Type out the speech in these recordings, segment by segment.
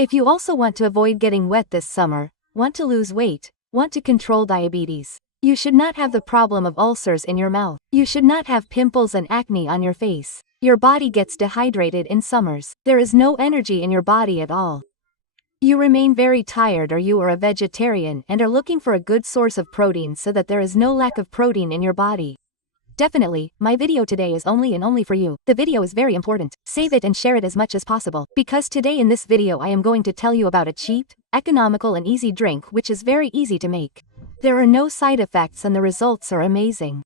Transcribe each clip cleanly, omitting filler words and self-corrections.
If you also want to avoid getting wet this summer, want to lose weight, want to control diabetes, you should not have the problem of ulcers in your mouth, you should not have pimples and acne on your face, your body gets dehydrated in summers, there is no energy in your body at all. You remain very tired or you are a vegetarian and are looking for a good source of protein so that there is no lack of protein in your body. Definitely, my video today is only for you. The video is very important. Save it and share it as much as possible. Because today in this video I am going to tell you about a cheap, economical and easy drink which is very easy to make. There are no side effects and the results are amazing.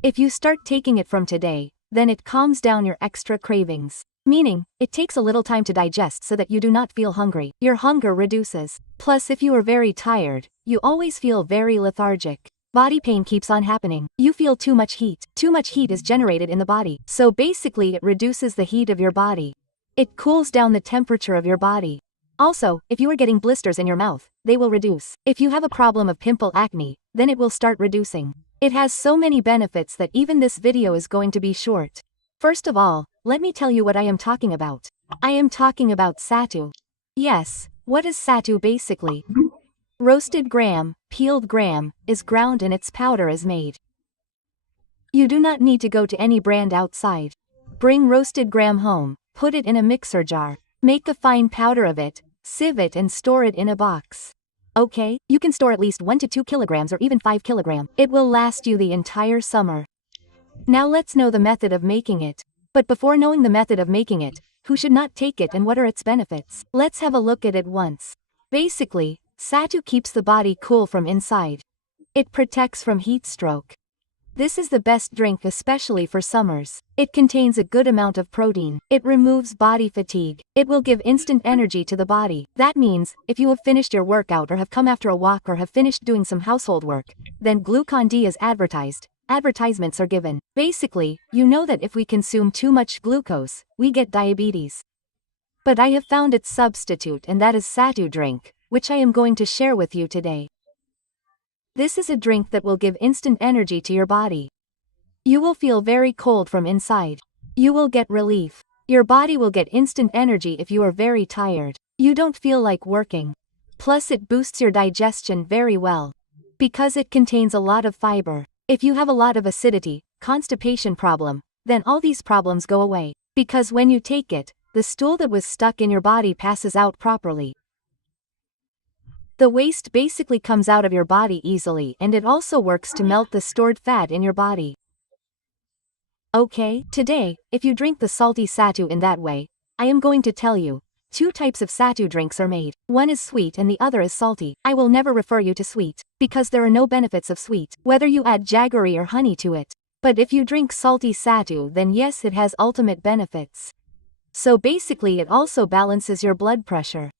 If you start taking it from today, then it calms down your extra cravings. Meaning, it takes a little time to digest so that you do not feel hungry. Your hunger reduces. Plus if you are very tired, you always feel very lethargic. Body pain keeps on happening. You feel too much heat. Too much heat is generated in the body. So basically it reduces the heat of your body. It cools down the temperature of your body. Also, if you are getting blisters in your mouth, they will reduce. If you have a problem of pimple acne, then it will start reducing. It has so many benefits that even this video is going to be short. First of all, let me tell you what I am talking about. I am talking about Sattu. Yes, what is Sattu basically? Roasted gram, peeled gram, is ground and its powder is made. You do not need to go to any brand outside. Bring roasted gram home, put it in a mixer jar, make a fine powder of it, sieve it and store it in a box. Okay, you can store at least 1 to 2 kilograms or even 5 kilograms. It will last you the entire summer. Now let's know the method of making it. But before knowing the method of making it, who should not take it and what are its benefits? Let's have a look at it once. Basically, Sattu keeps the body cool from inside. It protects from heat stroke. This is the best drink especially for summers. It contains a good amount of protein. It removes body fatigue. It will give instant energy to the body. That means, if you have finished your workout or have come after a walk or have finished doing some household work, then Glucon-D is advertised. Advertisements are given. Basically, you know that if we consume too much glucose, we get diabetes. But I have found its substitute and that is Sattu drink, which I am going to share with you today. This is a drink that will give instant energy to your body. You will feel very cold from inside. You will get relief. Your body will get instant energy if you are very tired. You don't feel like working. Plus it boosts your digestion very well. Because it contains a lot of fiber. If you have a lot of acidity, constipation problem, then all these problems go away. Because when you take it, the stool that was stuck in your body passes out properly. The waste basically comes out of your body easily and it also works to melt the stored fat in your body. Okay, today, if you drink the salty Sattu in that way, I am going to tell you, 2 types of Sattu drinks are made. One is sweet and the other is salty. I will never refer you to sweet, because there are no benefits of sweet, whether you add jaggery or honey to it. But if you drink salty Sattu then yes it has ultimate benefits. So basically it also balances your blood pressure.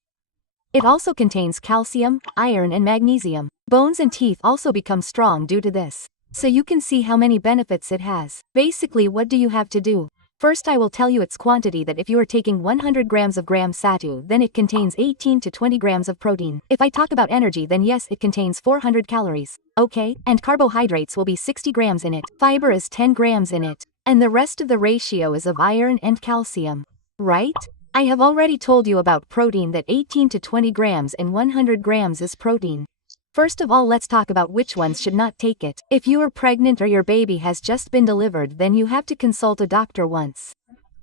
It also contains calcium, iron and magnesium. Bones and teeth also become strong due to this. So you can see how many benefits it has. Basically what do you have to do? First I will tell you its quantity that if you are taking 100 grams of gram Sattu then it contains 18 to 20 grams of protein. If I talk about energy then yes it contains 400 calories. Okay, and carbohydrates will be 60 grams in it. Fiber is 10 grams in it. And the rest of the ratio is of iron and calcium. Right? I have already told you about protein that 18 to 20 grams and 100 grams is protein. First of all let's talk about which ones should not take it. If you are pregnant or your baby has just been delivered then you have to consult a doctor once.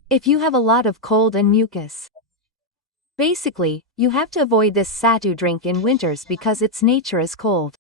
If you have a lot of cold and mucus. Basically, you have to avoid this Sattu drink in winters because its nature is cold.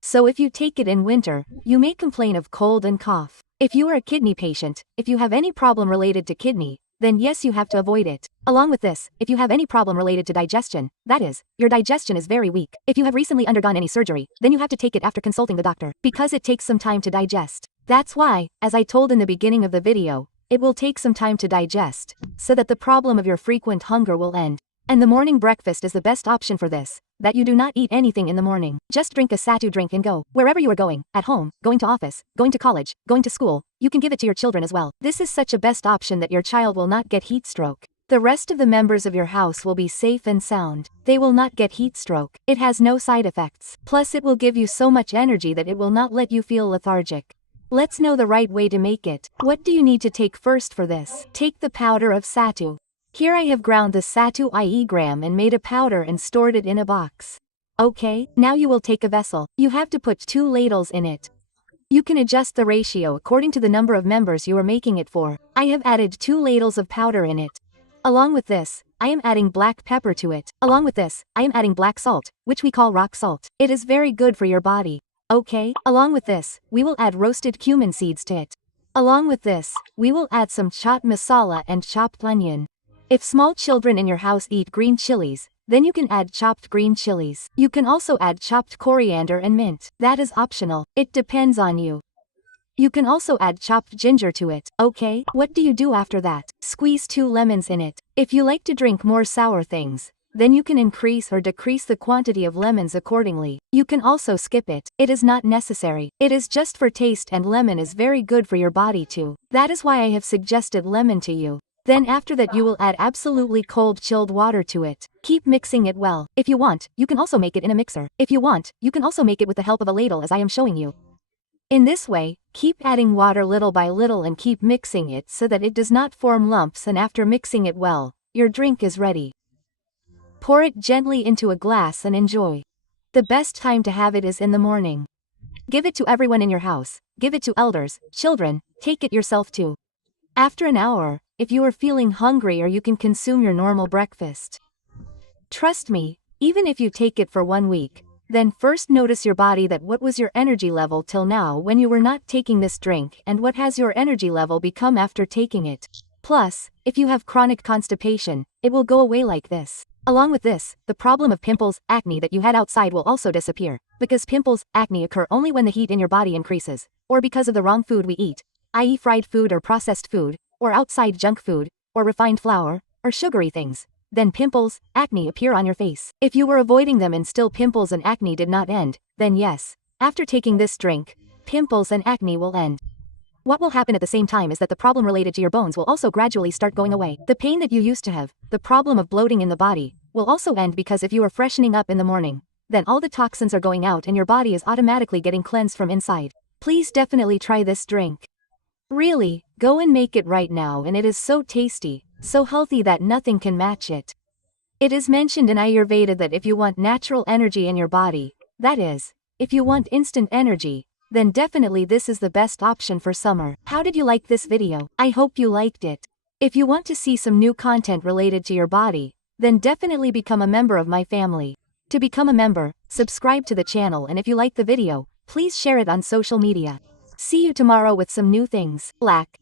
So if you take it in winter, you may complain of cold and cough. If you are a kidney patient, if you have any problem related to kidney, then yes you have to avoid it. Along with this, if you have any problem related to digestion, that is, your digestion is very weak. If you have recently undergone any surgery, then you have to take it after consulting the doctor, because it takes some time to digest. That's why, as I told in the beginning of the video, it will take some time to digest, so that the problem of your frequent hunger will end. And the morning breakfast is the best option for this, that you do not eat anything in the morning. Just drink a Sattu drink and go. Wherever you are going, at home, going to office, going to college, going to school, you can give it to your children as well. This is such a best option that your child will not get heat stroke. The rest of the members of your house will be safe and sound. They will not get heat stroke. It has no side effects. Plus it will give you so much energy that it will not let you feel lethargic. Let's know the right way to make it. What do you need to take first for this? Take the powder of Sattu. Here I have ground the Sattu IE gram and made a powder and stored it in a box. Okay, now you will take a vessel. You have to put 2 ladles in it. You can adjust the ratio according to the number of members you are making it for. I have added 2 ladles of powder in it. Along with this, I am adding black pepper to it. Along with this, I am adding black salt, which we call rock salt. It is very good for your body. Okay, along with this, we will add roasted cumin seeds to it. Along with this, we will add some chaat masala and chopped onion. If small children in your house eat green chilies, then you can add chopped green chilies. You can also add chopped coriander and mint. That is optional. It depends on you. You can also add chopped ginger to it. Okay, what do you do after that? Squeeze 2 lemons in it. If you like to drink more sour things, then you can increase or decrease the quantity of lemons accordingly. You can also skip it. It is not necessary. It is just for taste, and lemon is very good for your body too. That is why I have suggested lemon to you. Then after that you will add absolutely cold chilled water to it. Keep mixing it well. If you want, you can also make it in a mixer. If you want, you can also make it with the help of a ladle as I am showing you. In this way, keep adding water little by little and keep mixing it so that it does not form lumps, and after mixing it well, your drink is ready. Pour it gently into a glass and enjoy. The best time to have it is in the morning. Give it to everyone in your house. Give it to elders, children, take it yourself too. After an hour, if you are feeling hungry, or you can consume your normal breakfast. Trust me, even if you take it for 1 week, then first notice your body, that what was your energy level till now when you were not taking this drink, and what has your energy level become after taking it. Plus, if you have chronic constipation, it will go away like this. Along with this, the problem of pimples, acne that you had outside will also disappear, because pimples, acne occur only when the heat in your body increases, or because of the wrong food we eat, i.e. fried food or processed food, or outside junk food, or refined flour, or sugary things. Then pimples, acne appear on your face. If you were avoiding them and still pimples and acne did not end, then yes, after taking this drink, pimples and acne will end. What will happen at the same time is that the problem related to your bones will also gradually start going away. The pain that you used to have, the problem of bloating in the body, will also end, because if you are freshening up in the morning, then all the toxins are going out and your body is automatically getting cleansed from inside. Please definitely try this drink. Really, go and make it right now, and it is so tasty, so healthy that nothing can match it. It is mentioned in Ayurveda that if you want natural energy in your body, that is, if you want instant energy, then definitely this is the best option for summer. How did you like this video? I hope you liked it. If you want to see some new content related to your body, then definitely become a member of my family. To become a member, subscribe to the channel, and if you like the video, please share it on social media. See you tomorrow with some new things. Black.